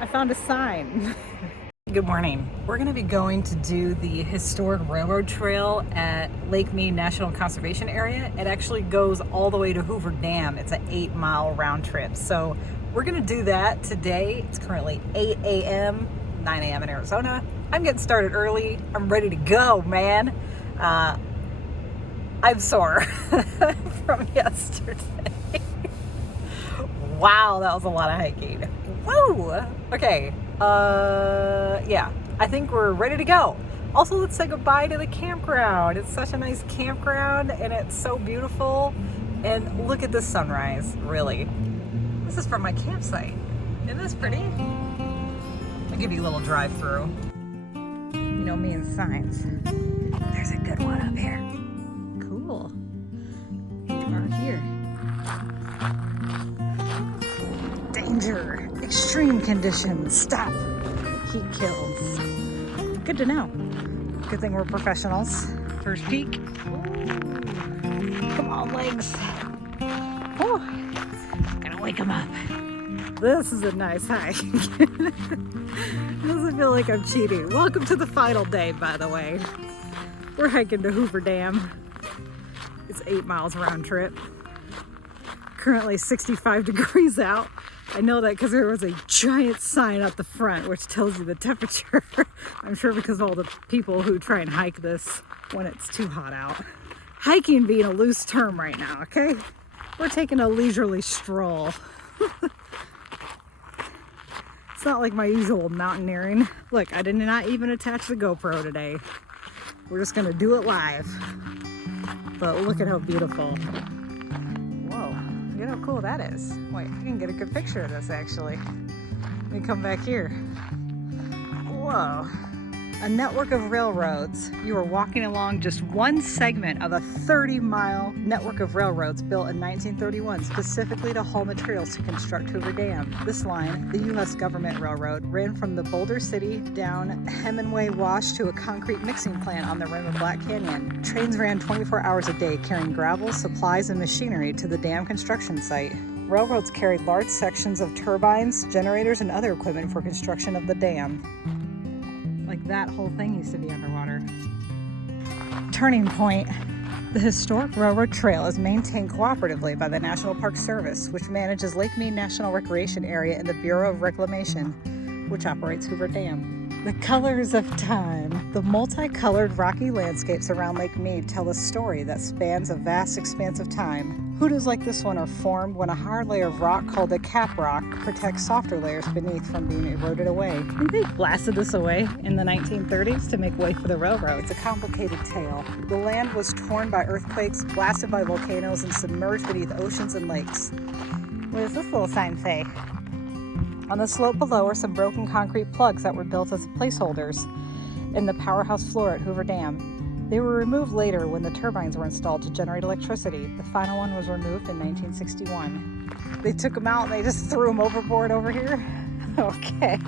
I found a sign. Good morning. We're going to be going to do the historic railroad trail at Lake Mead National Conservation Area. It actually goes all the way to Hoover Dam. It's an 8-mile round trip. So we're going to do that today. It's currently 8 a.m., 9 a.m. in Arizona. I'm getting started early. I'm ready to go, man. I'm sore from yesterday. Wow, that was a lot of hiking. Woo! Okay, yeah, I think we're ready to go. Also, let's say goodbye to the campground. It's such a nice campground and it's so beautiful. And look at the sunrise, really. This is from my campsite. Isn't this pretty? I'll give you a little drive through. You know me and signs. There's a good one up here. Cool. You are here. Danger, extreme conditions, stop, heat kills. Good to know. Good thing we're professionals. First peak. Ooh. Come on, legs. Oh, gotta wake them up. This is a nice hike. Doesn't feel like I'm cheating. Welcome to the final day, by the way. We're hiking to Hoover Dam. It's 8 miles round trip. Currently 65 degrees out. I know that because there was a giant sign up the front which tells you the temperature. I'm sure because of all the people who try and hike this when it's too hot out. Hiking being a loose term right now, okay? We're taking a leisurely stroll. It's not like my usual mountaineering. Look, I did not even attach the GoPro today. We're just gonna do it live. But look at how beautiful. Whoa. Look at how cool that is. Wait, I can get a good picture of this actually. Let me come back here. Whoa. A network of railroads. You are walking along just one segment of a 30-mile network of railroads built in 1931 specifically to haul materials to construct Hoover Dam. This line, the U.S. government railroad, ran from the Boulder City down Hemingway Wash to a concrete mixing plant on the rim of Black Canyon. Trains ran 24 hours a day carrying gravel, supplies, and machinery to the dam construction site. Railroads carried large sections of turbines, generators, and other equipment for construction of the dam. Like that whole thing used to be underwater. Turning point. The historic railroad trail is maintained cooperatively by the National Park Service, which manages Lake Mead National Recreation Area and the Bureau of Reclamation, which operates Hoover Dam. The colors of time. The multicolored rocky landscapes around Lake Mead tell a story that spans a vast expanse of time. Hoodoos like this one are formed when a hard layer of rock called a cap rock protects softer layers beneath from being eroded away. And they blasted this away in the 1930s to make way for the railroad. It's a complicated tale. The land was torn by earthquakes, blasted by volcanoes, and submerged beneath oceans and lakes. What does this little sign say? On the slope below are some broken concrete plugs that were built as placeholders in the powerhouse floor at Hoover Dam. They were removed later when the turbines were installed to generate electricity. The final one was removed in 1961. They took them out and they just threw them overboard over here? Okay.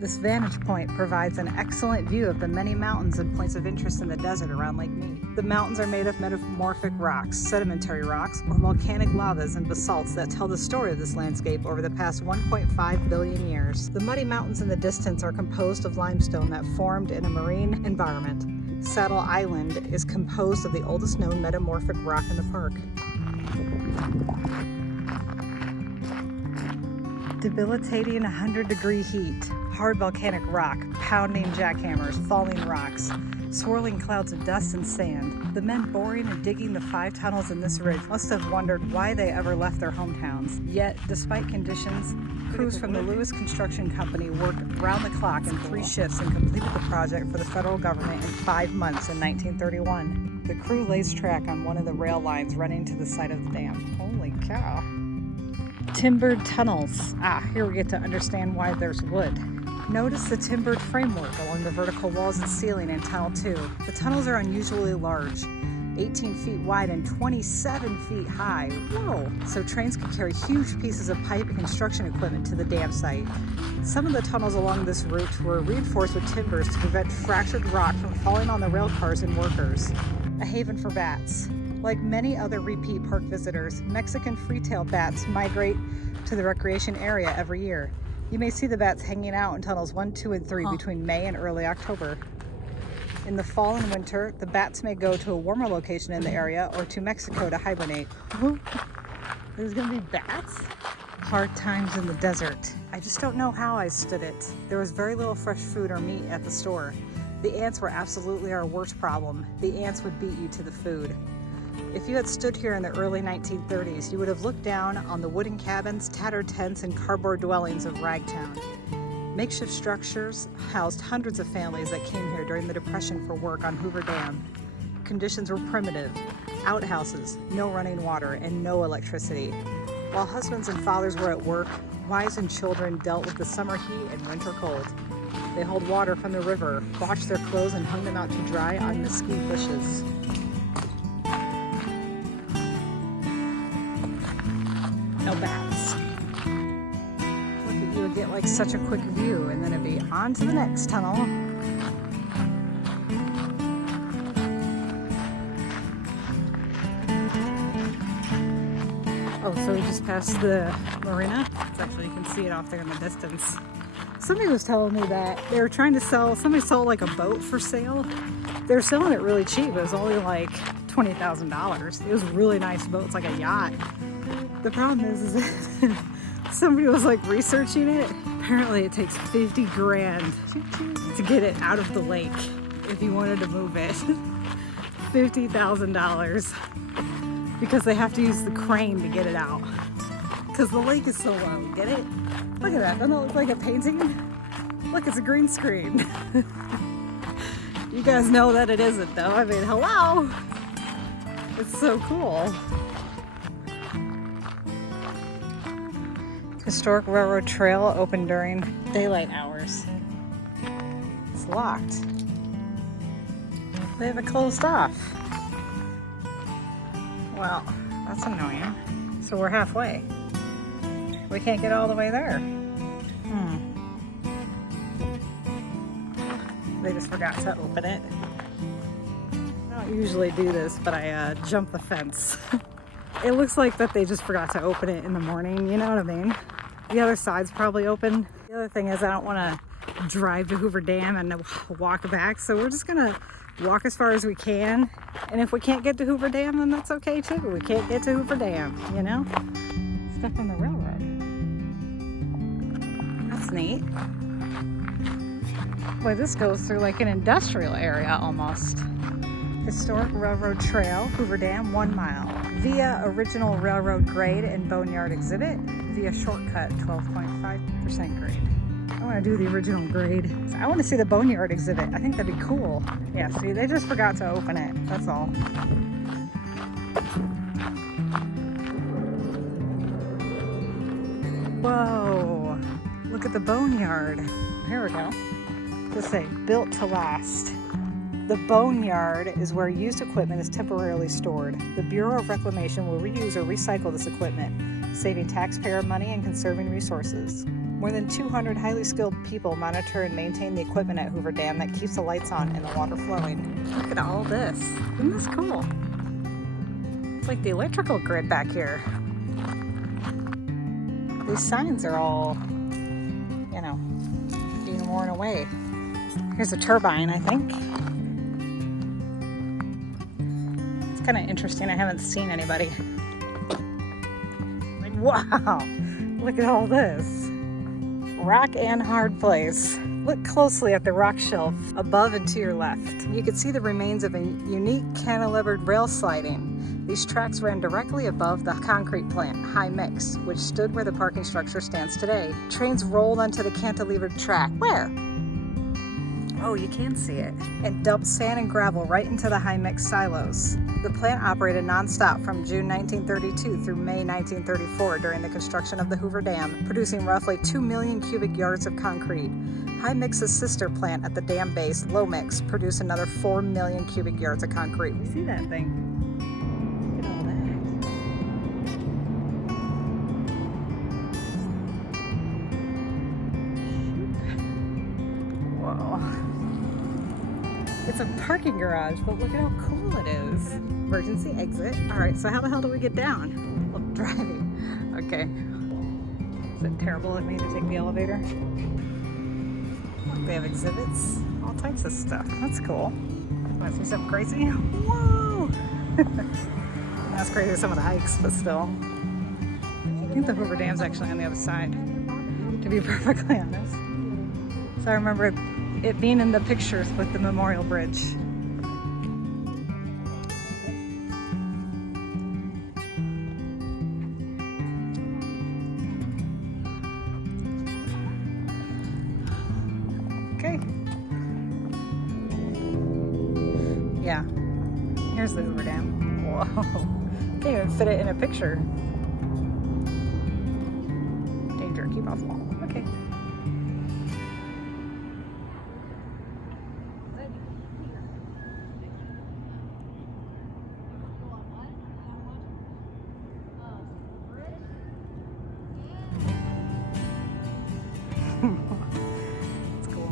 This vantage point provides an excellent view of the many mountains and points of interest in the desert around Lake Mead. The mountains are made of metamorphic rocks, sedimentary rocks, or volcanic lavas and basalts that tell the story of this landscape over the past 1.5 billion years. The muddy mountains in the distance are composed of limestone that formed in a marine environment. Saddle Island is composed of the oldest known metamorphic rock in the park. Debilitating 100-degree heat, hard volcanic rock, pounding jackhammers, falling rocks, swirling clouds of dust and sand. The men boring and digging the 5 tunnels in this ridge must have wondered why they ever left their hometowns. Yet, despite conditions, crews from the Lewis Construction Company worked round the clock in 3 shifts and completed the project for the federal government in 5 months in 1931. The crew lays track on one of the rail lines running to the site of the dam. Holy cow. Timbered tunnels. Here we get to understand why there's wood. Notice the timbered framework along the vertical walls and ceiling in Tunnel 2. The tunnels are unusually large, 18 feet wide and 27 feet high. Whoa! So trains could carry huge pieces of pipe and construction equipment to the dam site. Some of the tunnels along this route were reinforced with timbers to prevent fractured rock from falling on the rail cars and workers. A haven for bats. Like many other repeat park visitors, Mexican free-tailed bats migrate to the recreation area every year. You may see the bats hanging out in tunnels 1, 2, and 3 between May and early October. In the fall and winter, the bats may go to a warmer location in the area or to Mexico to hibernate. There's gonna be bats? Hard times in the desert. I just don't know how I stood it. There was very little fresh food or meat at the store. The ants were absolutely our worst problem. The ants would beat you to the food. If you had stood here in the early 1930s, you would have looked down on the wooden cabins, tattered tents, and cardboard dwellings of Ragtown. Makeshift structures housed hundreds of families that came here during the Depression for work on Hoover Dam. Conditions were primitive: outhouses, no running water, and no electricity. While husbands and fathers were at work, wives and children dealt with the summer heat and winter cold. They hauled water from the river, washed their clothes, and hung them out to dry on mesquite bushes. No bats. Look at you, would get like such a quick view, and then it'd be on to the next tunnel. Oh, so we just passed the marina. It's actually, you can see it off there in the distance. Somebody was telling me that they were trying to sell, somebody sold like a boat for sale. They were selling it really cheap. It was only like $20,000. It was a really nice boat. It's like a yacht. The problem is that somebody was like researching it. Apparently it takes 50 grand to get it out of the lake if you wanted to move it. $50,000 because they have to use the crane to get it out because the lake is so low. Get it? Look at that. Doesn't it look like a painting? Look, it's a green screen. You guys know that it isn't though. I mean, hello. It's so cool. Historic Railroad Trail open during daylight hours. It's locked. They have it closed off. Well, that's annoying. So we're halfway. We can't get all the way there. They just forgot to open it. I don't usually do this, but I jumped the fence. It looks like that they just forgot to open it in the morning, you know what I mean? The other side's probably open. The other thing is I don't want to drive to Hoover Dam and walk back, so we're just gonna walk as far as we can. And if we can't get to Hoover Dam, then that's okay too. We can't get to Hoover Dam, you know? Stuck on the railroad. That's neat. Boy, this goes through like an industrial area almost. Historic Railroad Trail, Hoover Dam, 1 mile. Via original railroad grade and boneyard exhibit. Via shortcut, 12.5% grade. I want to do the original grade. I want to see the boneyard exhibit. I think that'd be cool. Yeah, see, they just forgot to open it. That's all. Whoa. Look at the boneyard. Here we go. Let's say, built to last. The boneyard is where used equipment is temporarily stored. The Bureau of Reclamation will reuse or recycle this equipment, saving taxpayer money and conserving resources. More than 200 highly skilled people monitor and maintain the equipment at Hoover Dam that keeps the lights on and the water flowing. Look at all this. Isn't this cool? It's like the electrical grid back here. These signs are all, you know, being worn away. Here's a turbine, I think. It's kind of interesting. I haven't seen anybody. Like, wow, look at all this. Rock and hard place. Look closely at the rock shelf above and to your left. You can see the remains of a unique cantilevered rail sliding. These tracks ran directly above the concrete plant, High Mix, which stood where the parking structure stands today. Trains rolled onto the cantilevered track. Where? Oh, you can see it. And dumped sand and gravel right into the High Mix silos. The plant operated non-stop from June 1932 through May 1934 during the construction of the Hoover Dam, producing roughly 2 million cubic yards of concrete. High Mix's sister plant at the dam base, Low Mix, produced another 4 million cubic yards of concrete. You see that thing? Look at all that. Whoa. It's a parking garage, but look at how cool it is. Emergency exit. All right, so how the hell do we get down? Well, driving. Okay. Is it terrible of me to take the elevator? Look, they have exhibits, all types of stuff. That's cool. Want to see something crazy? Whoa! That's crazy, some of the hikes, but still. I think the Hoover Dam's actually on the other side, to be perfectly honest. So I remember it being in the pictures with the Memorial Bridge. Okay. Yeah. Here's the Hoover Dam. Whoa. Can't even fit it in a picture. Danger, keep off wall. Okay. It's cool.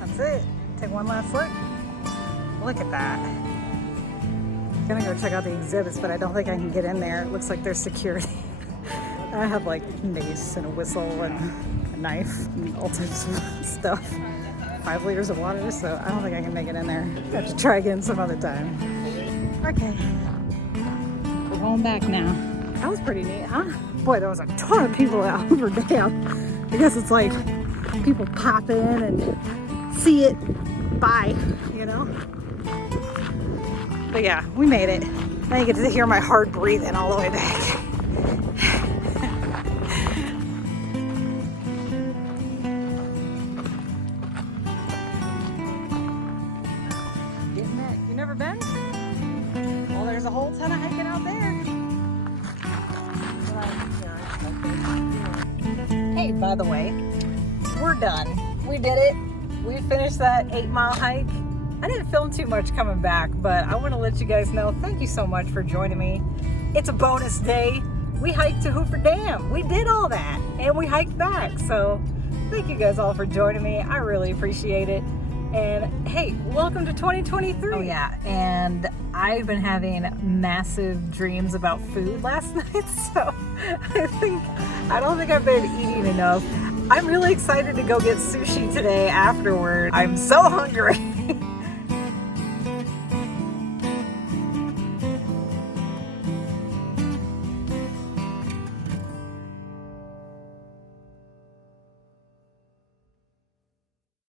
That's it. Take one last look. Look at that. I'm gonna go check out the exhibits, but I don't think I can get in there. It looks like there's security. I have like mace and a whistle and a knife and all types of stuff. 5 liters of water, so I don't think I can make it in there. I have to try again some other time. Okay. We're going back now. That was pretty neat, huh? Boy, there was a ton of people at Hoover Dam. I guess it's like people pop in and see it, bye, you know? But yeah, we made it. Now you get to hear my heart breathing all the way back. Getting that. You never been? Well, there's a whole ton of hiking out there. Hey, by the way, we're done. We did it. We finished that 8-mile hike. I didn't film too much coming back, but I want to let you guys know, thank you so much for joining me. It's a bonus day. We hiked to Hoover Dam. We did all that, and we hiked back. So thank you guys all for joining me. I really appreciate it. And hey, welcome to 2023. Oh yeah, and I've been having massive dreams about food last night, so I don't think I've been eating enough. I'm really excited to go get sushi today afterward. I'm so hungry.